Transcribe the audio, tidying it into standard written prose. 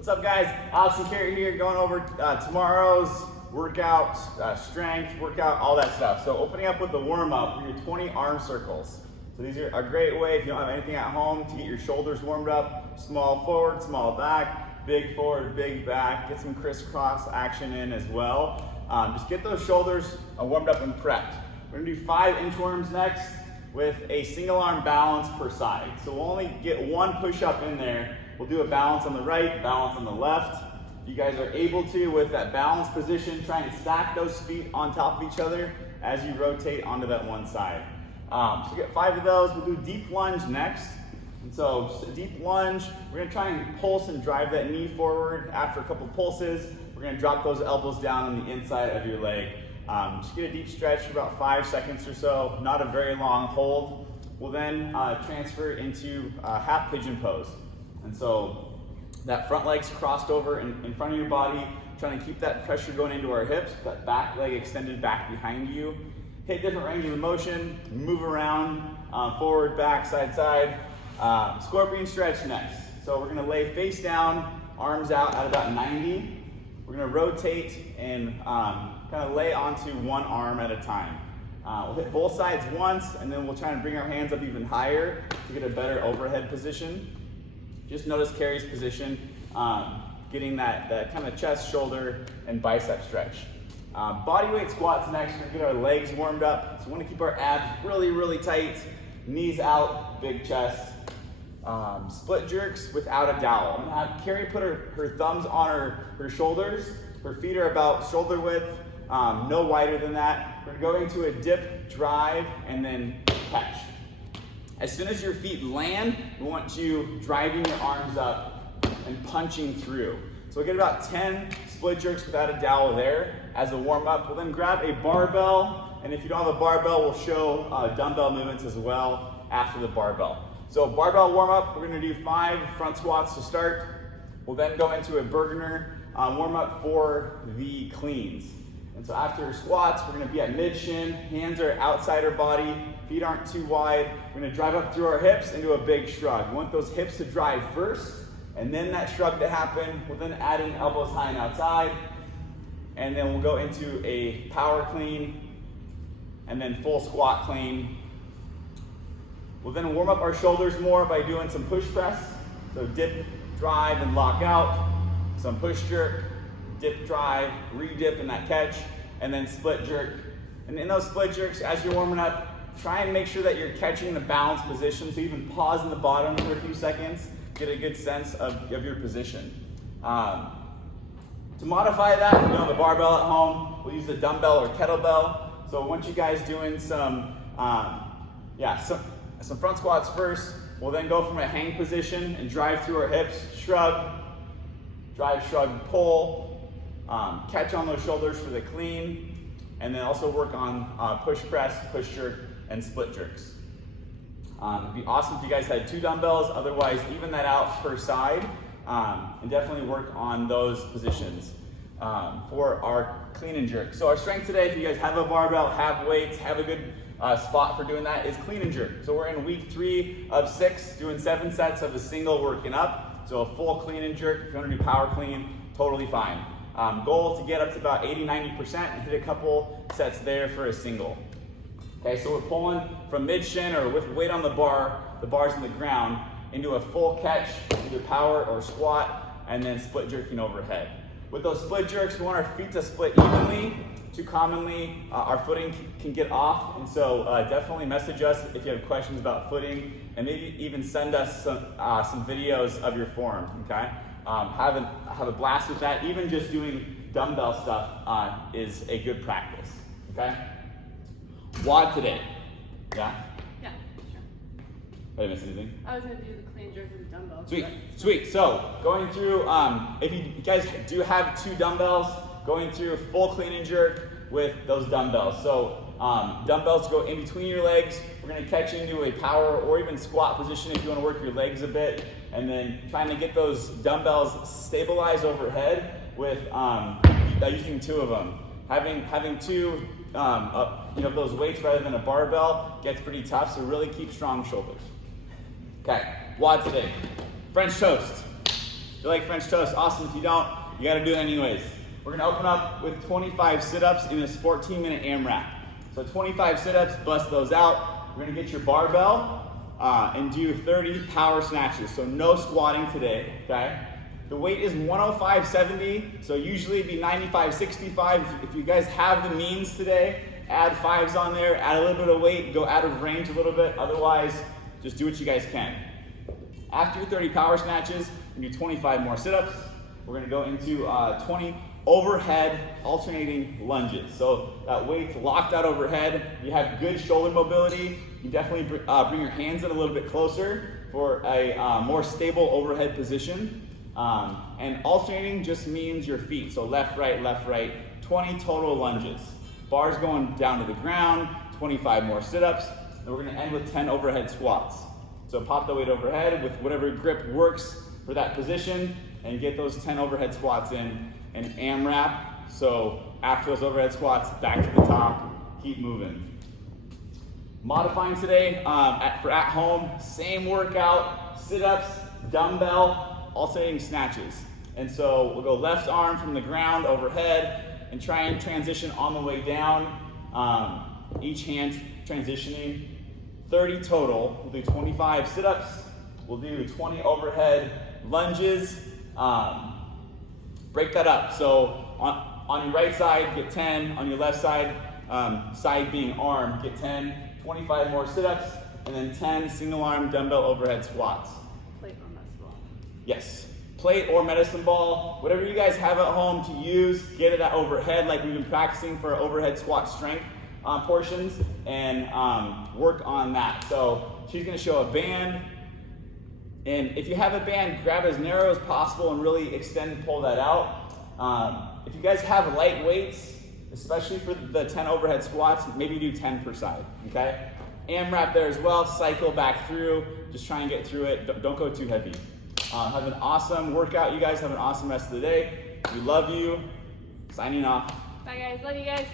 What's up, guys? Alex and Carrie here, going over tomorrow's workout, strength workout, all that stuff. So opening up with the warm-up, your 20 arm circles. So these are a great way if you don't have anything at home to get your shoulders warmed up. Small forward, small back, big forward, big back. Get some crisscross action in as well. Just get those shoulders warmed up and prepped. We're gonna do 5 inchworms next with a single arm balance per side. So we'll only get 1 push-up in there. We'll do a balance on the right, balance on the left. If you guys are able to, with that balance position, try and stack those feet on top of each other as you rotate onto that one side. So get 5 of those. We'll do deep lunge next. And so just a deep lunge. We're gonna try and pulse and drive that knee forward. After a couple pulses, we're gonna drop those elbows down on the inside of your leg. Just get a deep stretch for about 5 seconds or so, not a very long hold. We'll then transfer into half pigeon pose. And so that front leg's crossed over in front of your body, trying to keep that pressure going into our hips, that back leg extended back behind you. Hit different ranges of motion, move around, forward, back, side, side. Scorpion stretch next. So we're gonna lay face down, arms out at about 90. We're gonna rotate and kind of lay onto one arm at a time. We'll hit both sides once, and then we'll try and bring our hands up even higher to get a better overhead position. Just notice Carrie's position, getting that kind of chest, shoulder, and bicep stretch. Bodyweight squats next. We're gonna get our legs warmed up. So we wanna keep our abs really, really tight. Knees out, big chest. Split jerks without a dowel. I'm gonna have Carrie put her thumbs on her shoulders. Her feet are about shoulder width, no wider than that. We're gonna go into a dip, drive, and then catch. As soon as your feet land, we want you driving your arms up and punching through. So we'll get about 10 split jerks without a dowel there as a warm up. We'll then grab a barbell, and if you don't have a barbell, we'll show dumbbell movements as well after the barbell. So barbell warm up, we're gonna do 5 front squats to start. We'll then go into a burgener warm up for the cleans. And so after squats, we're gonna be at mid shin, hands are outside our body, feet aren't too wide. We're gonna drive up through our hips into a big shrug. We want those hips to drive first, and then that shrug to happen. We'll then add in elbows high and outside, and then we'll go into a power clean, and then full squat clean. We'll then warm up our shoulders more by doing some push press. So dip, drive, and lock out. Some push jerk, dip, drive, re-dip in that catch, and then split jerk. And in those split jerks, as you're warming up, try and make sure that you're catching the balance position. So even pause in the bottom for a few seconds, get a good sense of your position. To modify that, if you don't have a barbell at home, we'll use a dumbbell or kettlebell. So I want you guys doing some front squats first. We'll then go from a hang position and drive through our hips, shrug, drive, shrug, pull, catch on those shoulders for the clean, and then also work on push press, push jerk, and split jerks. It'd be awesome if you guys had 2 dumbbells, otherwise even that out per side, and definitely work on those positions for our clean and jerk. So our strength today, if you guys have a barbell, have weights, have a good spot for doing that, is clean and jerk. So we're in week 3 of 6, doing 7 sets of a single working up. So a full clean and jerk. If you want to do power clean, totally fine. Goal to get up to about 80-90% and hit a couple sets there for a single. Okay, so we're pulling from mid shin or with weight on the bar's on the ground, into a full catch, either power or squat, and then split jerking overhead. With those split jerks, we want our feet to split evenly. Too commonly, our footing can get off, and so definitely message us if you have questions about footing, and maybe even send us some videos of your form, okay? Have a blast with that. Even just doing dumbbell stuff is a good practice, okay? WOD today, yeah? Yeah, sure. Did I miss anything? I was gonna do the clean jerk with the dumbbells. Sweet. So going through, if you guys do have 2 dumbbells, going through a full clean and jerk with those dumbbells. So dumbbells go in between your legs. We're gonna catch into a power or even squat position if you wanna work your legs a bit, and then trying to get those dumbbells stabilized overhead with using 2 of them. Having 2 those weights rather than a barbell gets pretty tough, so really keep strong shoulders. Okay, WOD today. French toast. you like French toast, awesome. If you don't, you gotta do it anyways. We're gonna open up with 25 sit-ups in this 14-minute AMRAP. So 25 sit-ups, bust those out. We're gonna get your barbell and do 30 power snatches. So no squatting today, okay? The weight is 105/70, so usually it'd be 95/65. If you guys have the means today, add 5s on there, add a little bit of weight, go out of range a little bit. Otherwise, just do what you guys can. After your 30 power snatches, we do 25 more sit-ups. We're gonna go into 20 overhead alternating lunges. So that weight's locked out overhead. You have good shoulder mobility. You definitely bring your hands in a little bit closer for a more stable overhead position. And alternating just means your feet. So left, right, 20 total lunges. Bars going down to the ground, 25 more sit-ups, and we're gonna end with 10 overhead squats. So pop the weight overhead with whatever grip works for that position and get those 10 overhead squats in and AMRAP. So after those overhead squats, back to the top, keep moving. Modifying today for at home, same workout, sit-ups, dumbbell, alternating snatches. And so we'll go left arm from the ground overhead and try and transition on the way down, each hand transitioning. 30 total. We'll do 25 sit-ups. We'll do 20 overhead lunges. Break that up. So on your right side, get 10. On your left side, side being arm, get 10. 25 more sit-ups, and then 10 single arm dumbbell overhead squats. Plate or medicine ball. Yes, plate or medicine ball, whatever you guys have at home to use, get it at overhead like we've been practicing for our overhead squat strength portions, and work on that. So she's gonna show a band, and if you have a band, grab as narrow as possible and really extend and pull that out. If you guys have light weights, especially for the 10 overhead squats, maybe do 10 per side, okay? AMRAP there as well, cycle back through, just try and get through it, don't go too heavy. Have an awesome workout, you guys have an awesome rest of the day. We love you, signing off. Bye guys, love you guys.